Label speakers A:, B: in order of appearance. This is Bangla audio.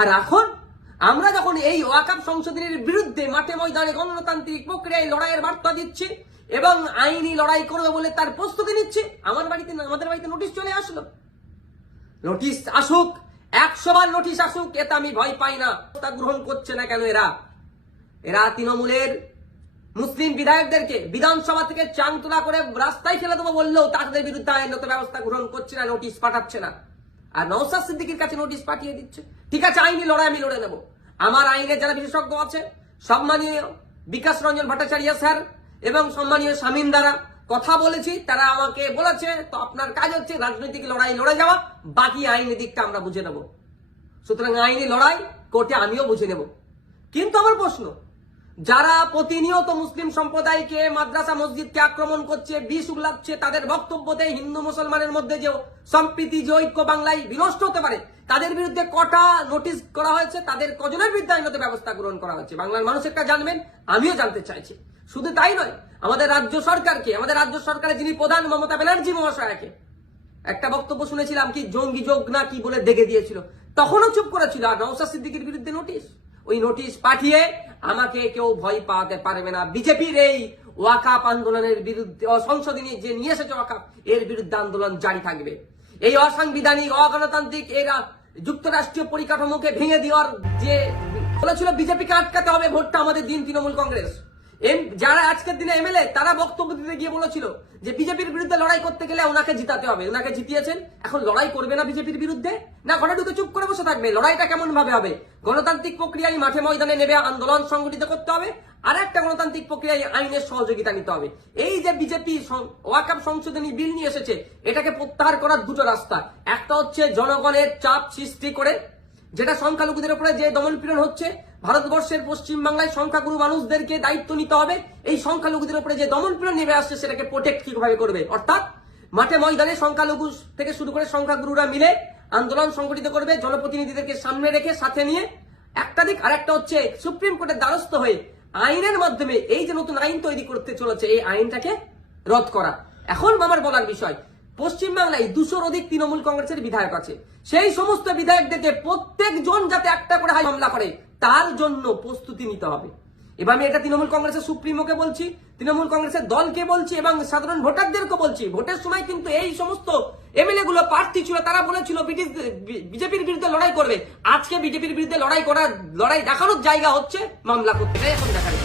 A: আর এখন আমরা যখন এই ওয়াকাপ সংশোধনের বিরুদ্ধে মাঠে ময়দানে গণতান্ত্রিক প্রক্রিয়ায় লড়াইয়ের বার্তা দিচ্ছি এবং আইনি লড়াই করবে বলে তার প্রস্তুতি নিচ্ছি, আমার বাড়িতে আমাদের বাড়িতে নোটিশ চলে আসলো। নোটিশ আসুক, একশো বার নোটিশ আসুক, এতে আমি ভয় পাই না। তা গ্রহণ করছে না কেন এরা? এরা তৃণমূলের মুসলিম বিধায়কদেরকে বিধানসভা থেকে চাং তোলা করে রাস্তায় ফেলে দেবো বললেও তাদের বিরুদ্ধে আইনত ব্যবস্থা গ্রহণ করছে না, নোটিশ পাঠাচ্ছে না। আর নৌসাদ সিদ্দিকির কাছে নোটিশ পাঠিয়ে দিচ্ছে। ঠিক আছে, আইনি লড়াই আমি লড়ে নেব। আমার আইনের যারা বিশেষজ্ঞ আছে, সম্মানীয় বিকাশ রঞ্জন ভট্টাচার্য স্যার এবং সম্মানীয় শামীম দ্বারা কথা বলেছি, তারা আমাকে বলেছে, তো আপনার কাজ হচ্ছে রাজনৈতিক লড়াই লড়ে যাওয়া, বাকি আইনি দিকটা আমরা বুঝে নেব। সুতরাং আইনি লড়াই কোর্টে আমিও বুঝে নেব। কিন্তু আমার প্রশ্ন যারা প্রতিনিয়ত মুসলিম সম্প্রদায়কে মাদ্রাসা মসজিদকে আক্রমণ করছে, বিষ উগলাচ্ছে, তাদের বক্তব্যতে হিন্দু মুসলমানের মধ্যে যে সম্প্রীতি, যে ঐক্য বাংলায় বিনষ্ট হতে পারে, তাদের বিরুদ্ধে কটা নোটিশ করা হয়েছে, তাদের কজনের বিরুদ্ধে আইনত ব্যবস্থা গ্রহণ করা হয়েছে। বাংলার মানুষ একটা জানবেন, আমিও জানতে চাইছি। শুধু তাই নয়, আমাদের রাজ্য সরকারকে, আমাদের রাজ্য সরকারের যিনি প্রধান মমতা ব্যানার্জি মহাশয়াকে, একটা বক্তব্য শুনেছিলাম কি, জঙ্গি যোগ না কি বলে দেখে দিয়েছিল। তখনও চুপ করেছিল আর নৌসাদ সিদ্দিকির বিরুদ্ধে নোটিশ। ওই নোটিশ পাঠিয়ে আমাকে কেউ ভয় পাওয়াতে পারবে না। বিজেপির এই ওয়াকাপ আন্দোলনের বিরুদ্ধে সংশোধনী যে নিয়ে এসেছে ওয়াকাপ, এর বিরুদ্ধে আন্দোলন জারি থাকবে। এই অসাংবিধানিক, অগণতান্ত্রিক এরা যুক্তরাষ্ট্রীয় পরিকাঠামোকে ভেঙে দেওয়ার যে বলেছিল বিজেপিকে আটকাতে হবে ভোটটা আমাদের দিন তৃণমূল কংগ্রেস। এম, যারা আজকের দিনে এমএলএ তারা বক্তব্য দিতে গিয়ে বলেছিল যে বিজেপির বিরুদ্ধে লড়াই করতে গেলে ওনাকে জিতাতে হবে, ওনাকে জিতিয়েছেন। এখন লড়াই করবে না বিজেপির বিরুদ্ধে? না ঘরে ঢুকে চুপ করে বসে থাকবে? লড়াইটা কেমন ভাবে হবে? গণতান্ত্রিক প্রক্রিয়ায় মাঠে ময়দানে নেবে আন্দোলন সংগঠিত করতে হবে? আর একটা গণতান্ত্রিক প্রক্রিয়ায় আইনের সহযোগিতা নিতে হবে। এই যে বিজেপি ওয়াকাপ সংশোধনী বিল নিয়ে এসেছে, এটাকে প্রত্যাহার করার দুটো রাস্তা। একটা হচ্ছে জনগণের চাপ সৃষ্টি করে, যেটা সংখ্যালঘুদের উপরে যে দমন পীড়ন হচ্ছে ভারতবর্ষের পশ্চিম বাংলায় সংখ্যাগুরু মানুষদেরকে দায়িত্ব নিতে হবে। এই সংখ্যালঘুদের উপরে যে দমন পীড়ন নেমে আসছে, সেটাকে প্রোটেক্ট কীভাবে করবে? অর্থাৎ মাঠে ময়দানে সংখ্যালঘু থেকে শুরু করে সংখ্যাগুরুরা মিলে আন্দোলন সংগঠিত করবে, জনপ্রতিনিধিদেরকে সামনে রেখে, সাথে নিয়ে। একটা দিক আর একটা হচ্ছে সুপ্রিম কোর্টের দ্বারস্থ হয়ে আইনের মাধ্যমে এই যে নতুন আইন তৈরি করতে চলেছে, এই আইনটাকে রদ করা। এখন আমার বলার বিষয়, পশ্চিমবাংলায় দুশোর অধিক তৃণমূল কংগ্রেসের বিধায়ক আছে। সেই সমস্ত বিধায়কদেরকে প্রত্যেকজন যাতে একটা করে হাই মামলা করে তার জন্য প্রস্তুতি নিতে হবে। এবার আমি এটা তৃণমূল কংগ্রেসের সুপ্রিমোকে বলছি, তৃণমূল কংগ্রেসের দলকে বলছি এবং সাধারণ ভোটারদেরকে বলছি। ভোটের সময় কিন্তু এই সমস্ত এমএলএ গুলো প্রার্থী ছিল, তারা বলেছিল বিজেপির বিরুদ্ধে লড়াই করবে। আজকে বিজেপির বিরুদ্ধে লড়াই করার, লড়াই দেখানোর জায়গা হচ্ছে মামলা করতে। এখন দেখার